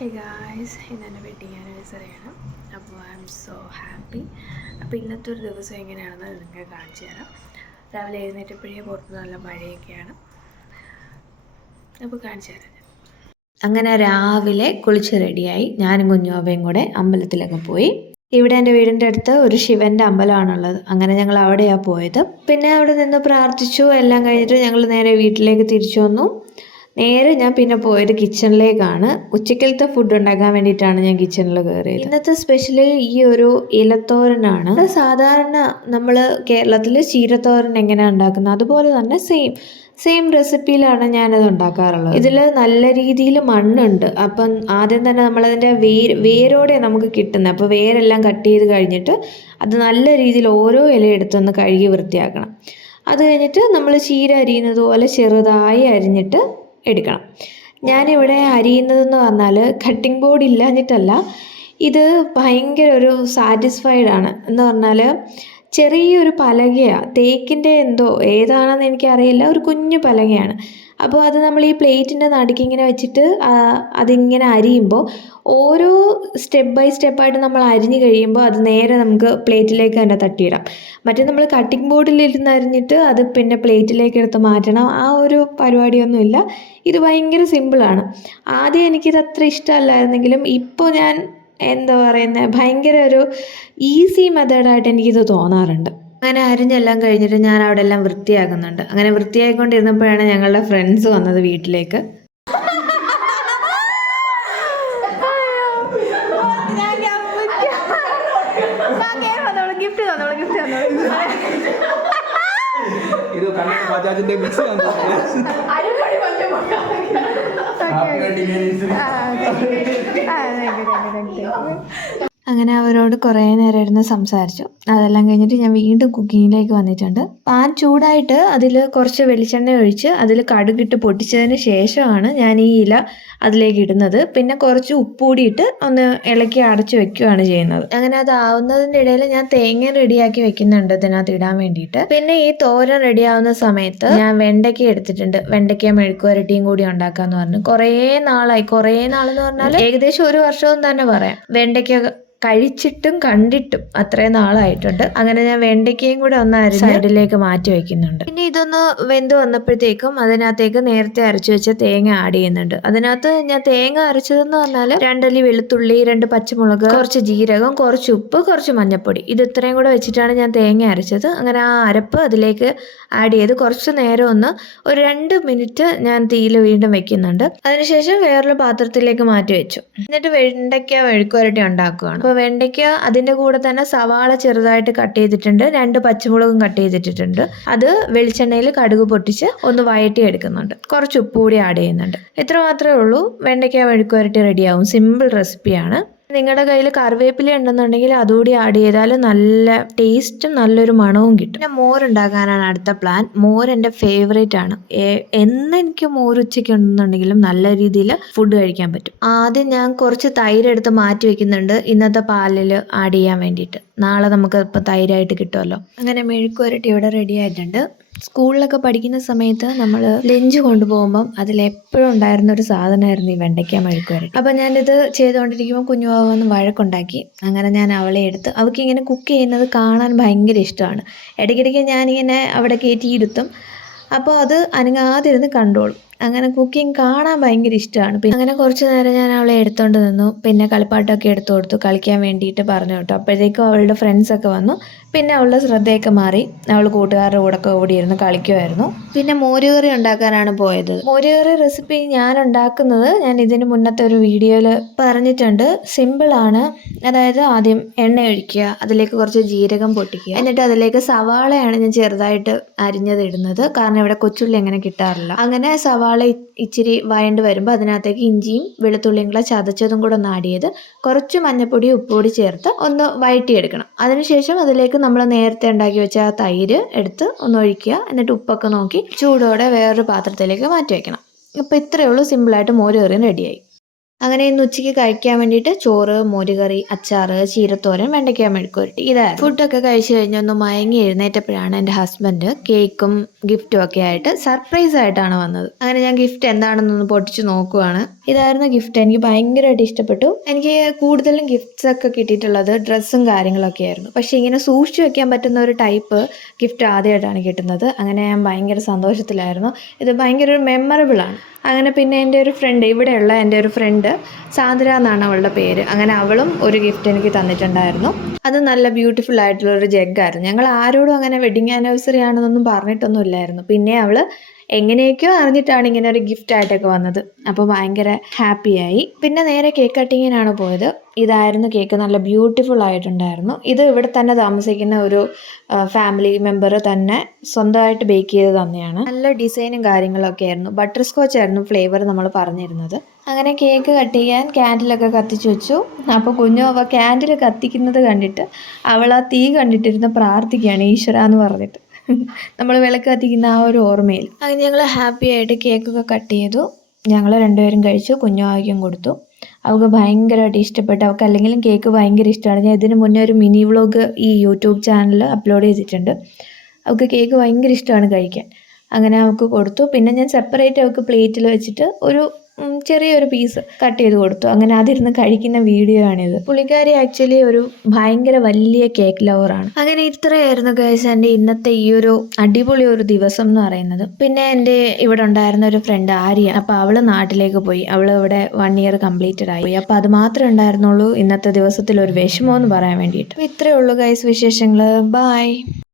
Hey guys, ഇന്ന് എൻ്റെ wedding ആനിവേഴ്സറിയാണ്. അപ്പോൾ ഐ എം സോ ഹാപ്പി. അപ്പോൾ ഇന്നത്തെ ഒരു ദിവസം എങ്ങനെയാണെന്ന് നിങ്ങൾക്ക് കാണിച്ചു തരാം. രാവിലെ എഴുന്നേറ്റപ്പോഴേ പുറത്ത് നല്ല മഴയൊക്കെയാണ്. അപ്പോൾ കാണിച്ചു തരാം. അങ്ങനെ രാവിലെ കുളിച്ച് റെഡിയായി ഞാനും കുഞ്ഞുവാവയും കൂടെ അമ്പലത്തിലൊക്കെ പോയി. ഇവിടെ എൻ്റെ വീടിൻ്റെ അടുത്ത് ഒരു ശിവൻ്റെ അമ്പലമാണുള്ളത്. അങ്ങനെ ഞങ്ങൾ അവിടെയാണ് പോയത്. പിന്നെ അവിടെ നിന്ന് പ്രാർത്ഥിച്ചു. എല്ലാം കഴിഞ്ഞിട്ട് ഞങ്ങൾ നേരെ വീട്ടിലേക്ക് തിരിച്ചു വന്നു. നേരെ ഞാൻ പിന്നെ പോയത് കിച്ചണിലേക്കാണ്. ഉച്ചക്കലത്തെ ഫുഡ് ഉണ്ടാക്കാൻ വേണ്ടിയിട്ടാണ് ഞാൻ കിച്ചണിൽ കയറിയത്. ഇന്നത്തെ സ്പെഷ്യല് ഈ ഒരു ഇലത്തോരനാണ്. സാധാരണ നമ്മൾ കേരളത്തിൽ ചീരത്തോരൻ എങ്ങനെയാണ് ഉണ്ടാക്കുന്നത് അതുപോലെ തന്നെ സെയിം റെസിപ്പിയിലാണ് ഞാനത് ഉണ്ടാക്കാറുള്ളത്. ഇതിൽ നല്ല രീതിയിൽ മണ്ണുണ്ട്. അപ്പം ആദ്യം തന്നെ നമ്മളതിൻ്റെ വേരോടെ നമുക്ക് കിട്ടുന്നത്. അപ്പോൾ വേരെല്ലാം കട്ട് ചെയ്ത് കഴിഞ്ഞിട്ട് അത് നല്ല രീതിയിൽ ഓരോ ഇല എടുത്തൊന്ന് കഴുകി വൃത്തിയാക്കണം. അത് കഴിഞ്ഞിട്ട് നമ്മൾ ചീര അരിയുന്നത് പോലെ ചെറുതായി അരിഞ്ഞിട്ട് എടുക്കണം. ഞാനിവിടെ അരിയുന്നതെന്ന് പറഞ്ഞാൽ കട്ടിംഗ് ബോർഡ് ഇല്ലാഞ്ഞിട്ടല്ല, ഇത് ഭയങ്കര ഒരു സാറ്റിസ്ഫൈഡ് ആണ്. എന്ന് പറഞ്ഞാൽ ചെറിയൊരു പലകയാണ്, തേക്കിൻ്റെ എന്തോ ഏതാണെന്ന് എനിക്കറിയില്ല, ഒരു കുഞ്ഞു പലകയാണ്. അപ്പോൾ അത് നമ്മൾ ഈ പ്ലേറ്റിൻ്റെ നടുക്ക് ഇങ്ങനെ വെച്ചിട്ട് അതിങ്ങനെ അരിയുമ്പോൾ ഓരോ സ്റ്റെപ്പ് ബൈ സ്റ്റെപ്പായിട്ട് നമ്മൾ അരിഞ്ഞ് കഴിയുമ്പോൾ അത് നേരെ നമുക്ക് പ്ലേറ്റിലേക്ക് തന്നെ തട്ടിയിടാം. മറ്റേ നമ്മൾ കട്ടിംഗ് ബോർഡിലിരുന്ന് അരിഞ്ഞിട്ട് അത് പിന്നെ പ്ലേറ്റിലേക്ക് എടുത്ത് മാറ്റണം, ആ ഒരു പരിപാടിയൊന്നുമില്ല. ഇത് ഭയങ്കര സിമ്പിളാണ്. ആദ്യം എനിക്കിത് അത്ര ഇഷ്ടമല്ലായിരുന്നെങ്കിലും ഇപ്പോൾ ഞാൻ എന്താ പറയുന്നത്, ഭയങ്കര ഒരു ഈസി മെത്തേഡായിട്ട് എനിക്കിത് തോന്നാറുണ്ട്. അങ്ങനെ അരിഞ്ഞെല്ലാം കഴിഞ്ഞിട്ട് ഞാൻ അവിടെ എല്ലാം വൃത്തിയാക്കുന്നുണ്ട്. അങ്ങനെ വൃത്തിയാക്കിക്കൊണ്ടിരുന്നപ്പോഴാണ് ഞങ്ങളുടെ ഫ്രണ്ട്സ് വന്നത് വീട്ടിലേക്ക്. അങ്ങനെ അവരോട് കുറേ നേരം ഇരുന്ന് സംസാരിച്ചു. അതെല്ലാം കഴിഞ്ഞിട്ട് ഞാൻ വീണ്ടും കുക്കിങ്ങിലേക്ക് വന്നിട്ടുണ്ട്. പാൻ ചൂടായിട്ട് അതിൽ കുറച്ച് വെളിച്ചെണ്ണ ഒഴിച്ച് അതിൽ കടുകിട്ട് പൊട്ടിച്ചതിന് ശേഷമാണ് ഞാൻ ഈ ഇല അതിലേക്ക് ഇടുന്നത്. പിന്നെ കുറച്ച് ഉപ്പ് കൂടിയിട്ട് ഒന്ന് ഇളക്കി അടച്ചു വെക്കുകയാണ് ചെയ്യുന്നത്. അങ്ങനെ അതാവുന്നതിൻ്റെ ഇടയിൽ ഞാൻ തേങ്ങ റെഡിയാക്കി വെക്കുന്നുണ്ട് ഇതിനകത്ത് ഇടാൻ വേണ്ടിയിട്ട്. പിന്നെ ഈ തോരൻ റെഡിയാവുന്ന സമയത്ത് ഞാൻ വെണ്ടയ്ക്ക എടുത്തിട്ടുണ്ട്. വെണ്ടയ്ക്ക മെഴുക്കുവരട്ടിയും കൂടി ഉണ്ടാക്കാന്ന് പറഞ്ഞു. കുറേ നാളെന്ന് പറഞ്ഞാൽ ഏകദേശം 1 വർഷവും തന്നെ പറയാം. വെണ്ടയ്ക്ക കഴിച്ചിട്ടും കണ്ടിട്ടും അത്രയും നാളായിട്ടുണ്ട്. അങ്ങനെ ഞാൻ വെണ്ടയ്ക്കയും കൂടെ ഒന്ന് സൈഡിലേക്ക് മാറ്റി വെക്കുന്നുണ്ട്. പിന്നെ ഇതൊന്ന് വെന്ത് വന്നപ്പോഴത്തേക്കും അതിനകത്തേക്ക് നേരത്തെ അരച്ചു വെച്ച തേങ്ങ ആഡ് ചെയ്യുന്നുണ്ട്. അതിനകത്ത് ഞാൻ തേങ്ങ അരച്ചതെന്ന് പറഞ്ഞാൽ 2 അല്ലി വെളുത്തുള്ളി, 2 പച്ചമുളക്, കുറച്ച് ജീരകം, കുറച്ച് ഉപ്പ്, കുറച്ച് മഞ്ഞൾപ്പൊടി, ഇത് ഇത്രയും കൂടെ വെച്ചിട്ടാണ് ഞാൻ തേങ്ങ അരച്ചത്. അങ്ങനെ ആ അരപ്പ് അതിലേക്ക് ആഡ് ചെയ്ത് കുറച്ച് നേരം ഒന്ന് ഒരു 2 മിനിറ്റ് ഞാൻ തീയിൽ വീണ്ടും വെക്കുന്നുണ്ട്. അതിനുശേഷം വേറൊരു പാത്രത്തിലേക്ക് മാറ്റി വെച്ചു. എന്നിട്ട് വെണ്ടയ്ക്ക മെഴുക്കുവരട്ടി ഉണ്ടാക്കുകയാണ്. അപ്പോൾ വെണ്ടയ്ക്ക അതിൻ്റെ കൂടെ തന്നെ സവാള ചെറുതായിട്ട് കട്ട് ചെയ്തിട്ടുണ്ട്, 2 പച്ചമുളകും കട്ട് ചെയ്തിട്ടുണ്ട്. അത് വെളിച്ചെണ്ണയിൽ കടുക് പൊട്ടിച്ച് ഒന്ന് വഴറ്റി എടുക്കുന്നുണ്ട്. കുറച്ച് ഉപ്പ് കൂടി ആഡ് ചെയ്യുന്നുണ്ട്. ഇത്ര മാത്രമേ ഉള്ളൂ. വെണ്ടയ്ക്ക മെഴുക്കുവരട്ടി റെഡിയാവും. സിമ്പിൾ റെസിപ്പിയാണ്. നിങ്ങളുടെ കയ്യിൽ കറിവേപ്പില ഉണ്ടെന്നുണ്ടെങ്കിൽ അതുകൂടി ആഡ് ചെയ്താൽ നല്ല ടേസ്റ്റും നല്ലൊരു മണവും കിട്ടും. പിന്നെ മോരുണ്ടാക്കാനാണ് അടുത്ത പ്ലാൻ. മോര് എൻ്റെ ഫേവറേറ്റ് ആണ്. എനിക്ക് മോര് ഉച്ചയ്ക്ക് ഉണ്ടെന്നുണ്ടെങ്കിലും നല്ല രീതിയിൽ ഫുഡ് കഴിക്കാൻ പറ്റും. ആദ്യം ഞാൻ കുറച്ച് തൈര് എടുത്ത് മാറ്റി വെക്കുന്നുണ്ട് ഇന്നത്തെ പാലിൽ ആഡ് ചെയ്യാൻ വേണ്ടിയിട്ട്. നാളെ നമുക്ക് ഇപ്പോൾ തൈരായിട്ട് കിട്ടുമല്ലോ. അങ്ങനെ മെഴുക്കുവരട്ടി ഇവിടെ റെഡി ആയിട്ടുണ്ട്. സ്കൂളിലൊക്കെ പഠിക്കുന്ന സമയത്ത് നമ്മൾ ലഞ്ച് കൊണ്ടുപോകുമ്പം അതിലെപ്പോഴും ഉണ്ടായിരുന്ന ഒരു സാധനമായിരുന്നു ഈ വെണ്ടയ്ക്ക മെഴുക്കുവരട്ടി. അപ്പം ഞാനിത് ചെയ്തുകൊണ്ടിരിക്കുമ്പോൾ കുഞ്ഞുവാവ വന്ന് വഴക്കുണ്ടാക്കി. അങ്ങനെ ഞാൻ അവളെ എടുത്ത്, അവൾക്ക് ഇങ്ങനെ കുക്ക് ചെയ്യുന്നത് കാണാൻ ഭയങ്കര ഇഷ്ടമാണ്. ഇടയ്ക്കിടയ്ക്ക് ഞാനിങ്ങനെ അവിടെ കയറ്റിയിരുത്തും. അപ്പോൾ അത് അനങ്ങാതിരുന്ന് കണ്ടോളും. അങ്ങനെ കുക്കിംഗ് കാണാൻ ഭയങ്കര ഇഷ്ടമാണ്. പിന്നെ അങ്ങനെ കുറച്ച് നേരം ഞാൻ അവളെ എടുത്തുകൊണ്ട് നിന്നു. പിന്നെ കളിപ്പാട്ടമൊക്കെ എടുത്തു കൊടുത്തു, കളിക്കാൻ വേണ്ടിയിട്ട് പറഞ്ഞു കേട്ടോ. അപ്പോഴത്തേക്കും അവളുടെ ഫ്രണ്ട്സൊക്കെ വന്നു. പിന്നെ അവളുടെ ശ്രദ്ധയൊക്കെ മാറി. അവൾ കൂട്ടുകാരുടെ കൂടെയൊക്കെ ഓടിയിരുന്ന് കളിക്കുമായിരുന്നു. പിന്നെ മോരുകറി ഉണ്ടാക്കാനാണ് പോയത്. മോരുകറി റെസിപ്പി ഞാൻ ഉണ്ടാക്കുന്നത് ഞാൻ ഇതിന് മുന്നത്തെ ഒരു വീഡിയോയിൽ പറഞ്ഞിട്ടുണ്ട്. സിമ്പിളാണ്. അതായത് ആദ്യം എണ്ണ ഒഴിക്കുക, അതിലേക്ക് കുറച്ച് ജീരകം പൊട്ടിക്കുക, എന്നിട്ട് അതിലേക്ക് സവാളയാണ് ഞാൻ ചെറുതായിട്ട് അരിഞ്ഞത് ഇടുന്നത്. കാരണം ഇവിടെ കൊച്ചുള്ളി അങ്ങനെ കിട്ടാറില്ല. അങ്ങനെ സവാള ഇച്ചിരി വഴണ്ട് വരുമ്പോൾ അതിനകത്തേക്ക് ഇഞ്ചിയും വെളുത്തുള്ളിയും കൂടെ ചതച്ചതും കൂടെ ഒന്ന് ആഡ് ചെയ്ത് കുറച്ച് മഞ്ഞൾപ്പൊടി ഉപ്പുപൊടി ചേർത്ത് ഒന്ന് വഴറ്റിയെടുക്കണം. അതിനുശേഷം അതിലേക്ക് നമ്മൾ നേരത്തെ ഉണ്ടാക്കി വെച്ച ആ തൈര് എടുത്ത് ഒന്ന് ഒഴിക്കുക. എന്നിട്ട് ഉപ്പൊക്കെ നോക്കി ചൂടോടെ വേറൊരു പാത്രത്തിലേക്ക് മാറ്റി വയ്ക്കണം. അപ്പോൾ ഇത്രയേ ഉള്ളൂ. സിമ്പിളായിട്ട് മോര് കറി റെഡിയായി. അങ്ങനെ ഇന്ന് ഉച്ചയ്ക്ക് കഴിക്കാൻ വേണ്ടിയിട്ട് ചോറ്, മോരുകറി, അച്ചാറ്, ചീരത്തോരൻ, വെണ്ടയ്ക്ക മെഴുക്കുവരട്ടി ഇതായിരുന്നു. ഫുഡൊക്കെ കഴിച്ച് കഴിഞ്ഞൊന്ന് മയങ്ങി എഴുന്നേറ്റപ്പോഴാണ് എൻ്റെ ഹസ്ബൻഡ് കേക്കും ഗിഫ്റ്റും ഒക്കെ ആയിട്ട് സർപ്രൈസ് ആയിട്ടാണ് വന്നത്. അങ്ങനെ ഞാൻ ഗിഫ്റ്റ് എന്താണെന്നൊന്ന് പൊട്ടിച്ച് നോക്കുവാണ്. ഇതായിരുന്നു ഗിഫ്റ്റ്. എനിക്ക് ഭയങ്കരമായിട്ട് ഇഷ്ടപ്പെട്ടു. എനിക്ക് കൂടുതലും ഗിഫ്റ്റ്സ് ഒക്കെ കിട്ടിയിട്ടുള്ളത് ഡ്രസ്സും കാര്യങ്ങളൊക്കെ ആയിരുന്നു. പക്ഷേ ഇങ്ങനെ സൂക്ഷിച്ചു വെക്കാൻ പറ്റുന്ന ഒരു ടൈപ്പ് ഗിഫ്റ്റ് ആദ്യമായിട്ടാണ് കിട്ടുന്നത്. അങ്ങനെ ഞാൻ ഭയങ്കര സന്തോഷത്തിലായിരുന്നു. ഇത് ഭയങ്കര ഒരു മെമ്മറബിൾ ആണ്. അങ്ങനെ പിന്നെ എൻ്റെ ഒരു ഫ്രണ്ട്, ഇവിടെയുള്ള എൻ്റെ ഒരു ഫ്രണ്ട് സാന്ദ്ര എന്നാണ് അവളുടെ പേര്. അങ്ങനെ അവളും ഒരു ഗിഫ്റ്റ് എനിക്ക് തന്നിട്ടുണ്ടായിരുന്നു. അത് നല്ല ബ്യൂട്ടിഫുൾ ആയിട്ടുള്ള ഒരു ജഗ്ഗായിരുന്നു. ഞങ്ങൾ ആരോടും അങ്ങനെ വെഡിങ് ആനിവേഴ്സറി ആണെന്നൊന്നും പറഞ്ഞിട്ടൊന്നും ഇല്ലായിരുന്നു. പിന്നെ അവള് എങ്ങനെയൊക്കെയോ അറിഞ്ഞിട്ടാണ് ഇങ്ങനെ ഒരു ഗിഫ്റ്റ് ആയിട്ടൊക്കെ വന്നത്. അപ്പോൾ ഭയങ്കര ഹാപ്പിയായി. പിന്നെ നേരെ കേക്ക് കട്ടിങ്ങിനാണ് പോയത്. ഇതായിരുന്നു കേക്ക്. നല്ല ബ്യൂട്ടിഫുൾ ആയിട്ടുണ്ടായിരുന്നു. ഇത് ഇവിടെ തന്നെ താമസിക്കുന്ന ഒരു ഫാമിലി മെമ്പർ തന്നെ സ്വന്തമായിട്ട് ബേക്ക് ചെയ്ത് തന്നെയാണ്. നല്ല ഡിസൈനും കാര്യങ്ങളൊക്കെ ആയിരുന്നു. ബട്ടർ സ്കോച്ച് ആയിരുന്നു ഫ്ലേവർ നമ്മൾ പറഞ്ഞിരുന്നത്. അങ്ങനെ കേക്ക് കട്ട് ചെയ്യാൻ ക്യാൻഡിലൊക്കെ കത്തിച്ച് വെച്ചു. അപ്പോൾ കുഞ്ഞു അവ ക്യാൻഡിൽ കത്തിക്കുന്നത് കണ്ടിട്ട് അവൾ ആ തീ കണ്ടിട്ടിരുന്ന് പ്രാർത്ഥിക്കുകയാണ്, ഈശ്വര എന്ന് പറഞ്ഞിട്ട്. നമ്മൾ വിളക്ക് കത്തിക്കുന്ന ആ ഒരു ഓർമ്മയിൽ. അങ്ങനെ ഞങ്ങൾ ഹാപ്പി ആയിട്ട് കേക്കൊക്കെ കട്ട് ചെയ്തു. ഞങ്ങൾ രണ്ടുപേരും കഴിച്ചു. കുഞ്ഞുവാവയ്ക്കും കൊടുത്തു. അവൾക്ക് ഭയങ്കരമായിട്ട് ഇഷ്ടപ്പെട്ടു. അവൾക്ക് അല്ലെങ്കിലും കേക്ക് ഭയങ്കര ഇഷ്ടമാണ്. ഞാൻ ഇതിന് മുന്നേ ഒരു മിനി വ്ളോഗ് ഈ യൂട്യൂബ് ചാനലിൽ അപ്ലോഡ് ചെയ്തിട്ടുണ്ട്. അവൾക്ക് കേക്ക് ഭയങ്കര ഇഷ്ടമാണ് കഴിക്കാൻ. അങ്ങനെ അവൾക്ക് കൊടുത്തു. പിന്നെ ഞാൻ സെപ്പറേറ്റ് അവൾക്ക് പ്ലേറ്റിൽ വെച്ചിട്ട് ഒരു ചെറിയൊരു പീസ് കട്ട് ചെയ്ത് കൊടുത്തു. അങ്ങനെ അതിരുന്ന് കഴിക്കുന്ന വീഡിയോ ആണിത്. പുള്ളിക്കാരി ആക്ച്വലി ഒരു ഭയങ്കര വലിയ കേക്ക് ലവറാണ്. അങ്ങനെ ഇത്രയായിരുന്നു ഗൈസ് എൻ്റെ ഇന്നത്തെ ഈ ഒരു അടിപൊളി ഒരു ദിവസം എന്ന് പറയുന്നത്. പിന്നെ എൻ്റെ ഇവിടെ ഉണ്ടായിരുന്ന ഒരു ഫ്രണ്ട് ആര്യ, അപ്പോൾ അവള് നാട്ടിലേക്ക് പോയി. അവള് ഇവിടെ 1 ഇയർ കംപ്ലീറ്റഡ് ആയി. അപ്പോൾ അത് മാത്രമേ ഉണ്ടായിരുന്നുള്ളൂ ഇന്നത്തെ ദിവസത്തിൽ ഒരു വിഷമം എന്ന് പറയാൻ വേണ്ടിയിട്ട്. അപ്പോൾ ഇത്രയേ ഉള്ളൂ ഗൈസ് വിശേഷങ്ങൾ. ബൈ.